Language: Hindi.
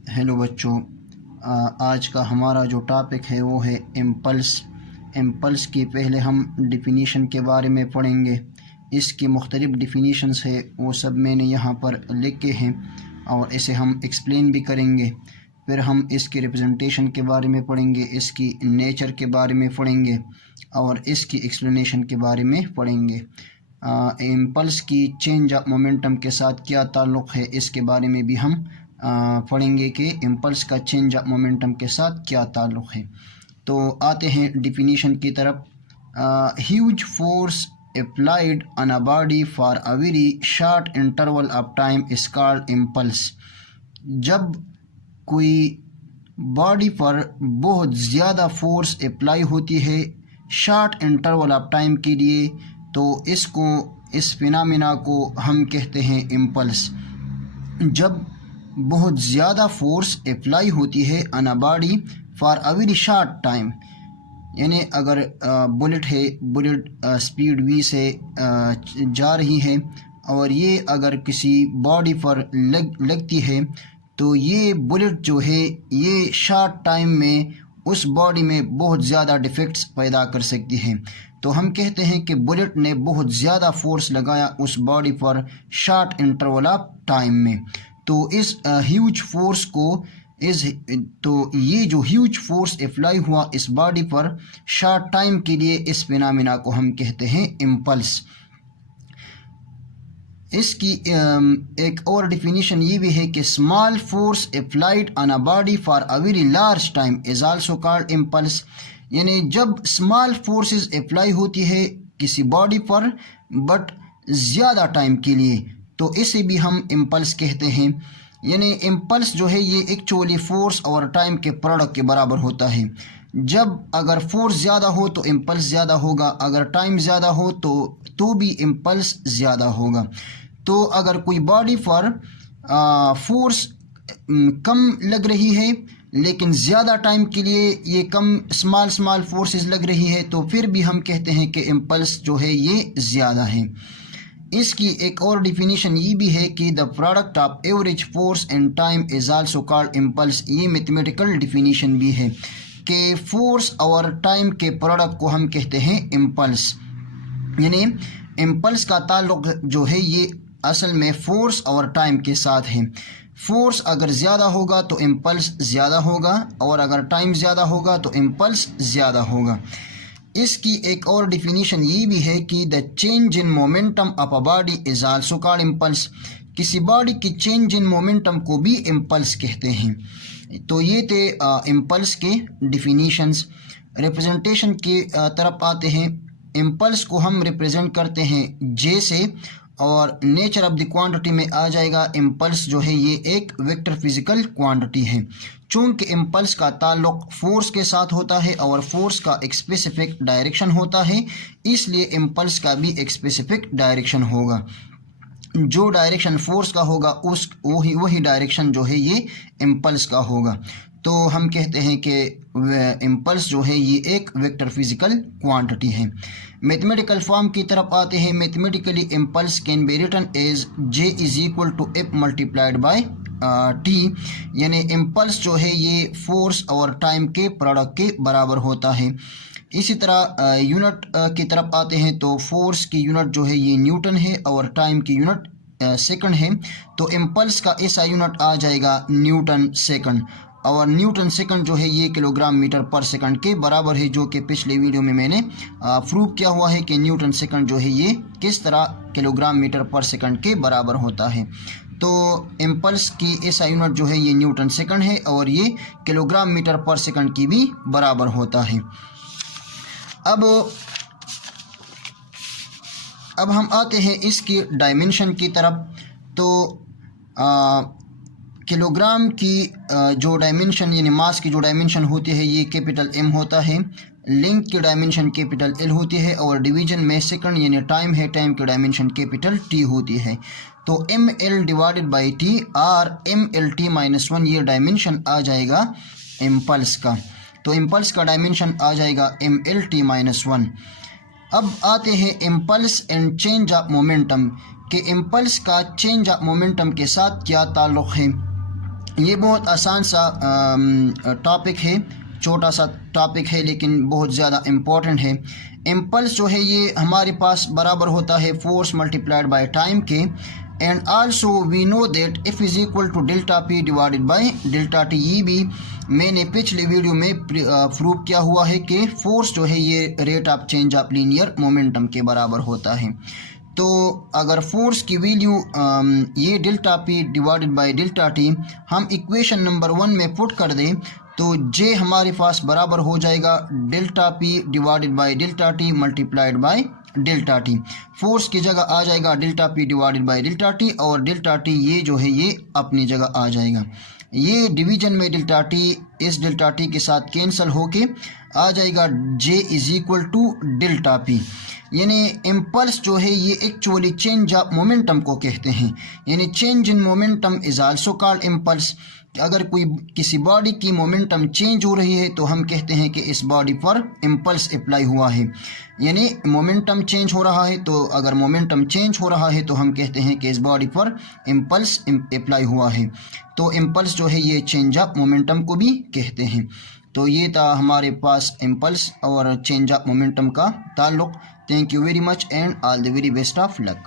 हेलो बच्चों, आज का हमारा जो टॉपिक है वो है इम्पल्स। इम्पल्स की पहले हम डिफिनीशन के बारे में पढ़ेंगे। इसकी मुख्तलिफ़ डिफिनीशंस है वो सब मैंने यहाँ पर लिखे हैं और इसे हम एक्सप्लेन भी करेंगे। फिर हम इसकी रिप्रेजेंटेशन के बारे में पढ़ेंगे, इसकी नेचर के बारे में पढ़ेंगे और इसकी एक्सप्लेनेशन के बारे में पढ़ेंगे। इम्पल्स की चेंज ऑफ मोमेंटम के साथ क्या ताल्लुक़ है इसके बारे में भी हम पढ़ेंगे कि इम्पल्स का चेंज ऑफ मोमेंटम के साथ क्या ताल्लुक़ है। तो आते हैं डिफिनीशन की तरफ। Huge force applied on a body for a very short interval of time is called impulse. जब कोई बॉडी पर बहुत ज़्यादा फोर्स अप्लाई होती है शॉर्ट इंटरवल ऑफ टाइम के लिए, तो इस फिनोमेना को हम कहते हैं इम्पल्स। जब बहुत ज़्यादा फोर्स अप्लाई होती है on a body for a very short time, यानी अगर बुलेट है, बुलेट स्पीड v से जा रही है और ये अगर किसी बॉडी पर लगती है तो ये बुलेट जो है ये शॉर्ट टाइम में उस बॉडी में बहुत ज़्यादा डिफेक्ट्स पैदा कर सकती है। तो हम कहते हैं कि बुलेट ने बहुत ज़्यादा फोर्स लगाया उस बॉडी पर शॉर्ट इंटरवल ऑफ टाइम में। तो इस ह्यूज फोर्स को ये जो ह्यूज फोर्स अप्लाई हुआ इस बॉडी पर शॉर्ट टाइम के लिए, इस फिनोमेना को हम कहते हैं इम्पल्स। इसकी एक और डिफिनीशन ये भी है कि small force applied on a body for a very large time is also called impulse. यानी जब स्मॉल फोर्सेस अप्लाई होती है किसी बॉडी पर बट ज़्यादा टाइम के लिए, तो इसे भी हम इम्पल्स कहते हैं। यानी इम्पल्स जो है ये एक्चुअली फोर्स और टाइम के प्रोडक्ट के बराबर होता है। जब अगर फोर्स ज़्यादा हो तो इम्पल्स ज़्यादा होगा, अगर टाइम ज़्यादा हो तो भी इम्पल्स ज़्यादा होगा। तो अगर कोई बॉडी पर फोर्स कम लग रही है लेकिन ज़्यादा टाइम के लिए ये कम स्मॉल फोर्सेस लग रही है, तो फिर भी हम कहते हैं कि इम्पल्स जो है ये ज़्यादा है। इसकी एक और डिफिनीशन ये भी है कि the product of average force and time is also called impulse. ये मैथमेटिकल डिफिनीशन भी है कि फोर्स और टाइम के प्रोडक्ट को हम कहते हैं इम्पल्स। यानी इम्पल्स का ताल्लुक जो है ये असल में फोर्स और टाइम के साथ है। फोर्स अगर ज़्यादा होगा तो इम्पल्स ज़्यादा होगा और अगर टाइम ज़्यादा होगा तो इम्पल्स ज़्यादा होगा। इसकी एक और डिफिनीशन ये भी है कि the change in momentum of a body is also called impulse. किसी बॉडी की चेंज इन मोमेंटम को भी इम्पल्स कहते हैं। तो ये थे इम्पल्स के डिफिनीशंस। रिप्रेजेंटेशन की तरफ आते हैं। इम्पल्स को हम रिप्रेजेंट करते हैं जे से, और नेचर ऑफ द क्वांटिटी में आ जाएगा इम्पल्स जो है ये एक वेक्टर फिजिकल क्वांटिटी है। चूँकि इम्पल्स का ताल्लुक फोर्स के साथ होता है और फोर्स का एक स्पेसिफिक डायरेक्शन होता है, इसलिए इम्पल्स का भी एक स्पेसिफिक डायरेक्शन होगा। जो डायरेक्शन फोर्स का होगा वही डायरेक्शन जो है ये इम्पल्स का होगा। तो हम कहते हैं कि इम्पल्स जो है ये एक वेक्टर फिजिकल क्वांटिटी है। मैथमेटिकल फॉर्म की तरफ आते हैं। Mathematically impulse can be written as J is equal to F multiplied by T. यानी इम्पल्स जो है ये फोर्स और टाइम के प्रोडक्ट के बराबर होता है। इसी तरह यूनिट की तरफ आते हैं तो फोर्स की यूनिट जो है ये न्यूटन है और टाइम की यूनिट सेकंड है। तो इम्पल्स का ऐसा यूनिट आ जाएगा न्यूटन सेकंड, और न्यूटन सेकंड जो है ये किलोग्राम मीटर पर सेकंड के बराबर है, जो कि पिछले वीडियो में मैंने प्रूव किया हुआ है कि न्यूटन सेकंड जो है ये किस तरह किलोग्राम मीटर पर सेकंड के बराबर होता है। तो इम्पल्स की ऐसा यूनिट जो है ये न्यूटन सेकंड है और ये किलोग्राम मीटर पर सेकंड की भी बराबर होता है। अब हम आते हैं इसकी डायमेंशन की तरफ। तो किलोग्राम की जो डायमेंशन यानी मास की जो डायमेंशन होती है ये कैपिटल एम होता है, लेंथ की डायमेंशन कैपिटल एल होती है और डिवीजन में सेकंड यानी टाइम है, टाइम की डायमेंशन कैपिटल टी होती है। तो M L divided by T और एम एल टी -1 ये डायमेंशन आ जाएगा इम्पल्स का। तो इम्पल्स का डायमेंशन आ जाएगा एम एल टी -1। अब आते हैं impulse and change of momentum कि इम्पल्स का चेंज ऑफ मोमेंटम के साथ क्या ताल्लुक़ है। ये बहुत आसान सा टॉपिक है, छोटा सा टॉपिक है लेकिन बहुत ज़्यादा इम्पोर्टेंट है। इम्पल्स जो है ये हमारे पास बराबर होता है फोर्स मल्टीप्लाइड बाय टाइम के। And also we know that F is equal to delta P divided by delta T. ये भी मैंने पिछले वीडियो में प्रूव किया हुआ है कि फोर्स जो है ये rate of change of linear momentum के बराबर होता है। तो अगर फोर्स की वैल्यू ये delta P divided by delta T हम इक्वेशन नंबर 1 में पुट कर दें तो जे हमारे पास बराबर हो जाएगा delta P divided by delta T multiplied by delta T. Force की जगह आ जाएगा delta P divided by delta T और डेल्टा टी ये जो है ये अपनी जगह आ जाएगा। ये डिवीजन में डेल्टा टी इस डेल्टा टी के साथ कैंसिल होके आ जाएगा J is equal to delta P. यानी इम्पल्स जो है ये एक्चुअली चेंज ऑफ मोमेंटम को कहते हैं, यानी change in momentum is also called impulse. अगर कोई किसी बॉडी की मोमेंटम चेंज हो रही है तो हम कहते हैं कि इस बॉडी पर इम्पल्स अप्लाई हुआ है, यानी मोमेंटम चेंज हो रहा है। तो अगर मोमेंटम चेंज हो रहा है तो हम कहते हैं कि इस बॉडी पर इम्पल्स अप्लाई हुआ है। तो इम्पल्स जो है ये चेंज ऑफ मोमेंटम को भी कहते हैं। तो ये था हमारे पास इम्पल्स और चेंज ऑफ मोमेंटम का ताल्लुक़। Thank you very much and all the very best of luck.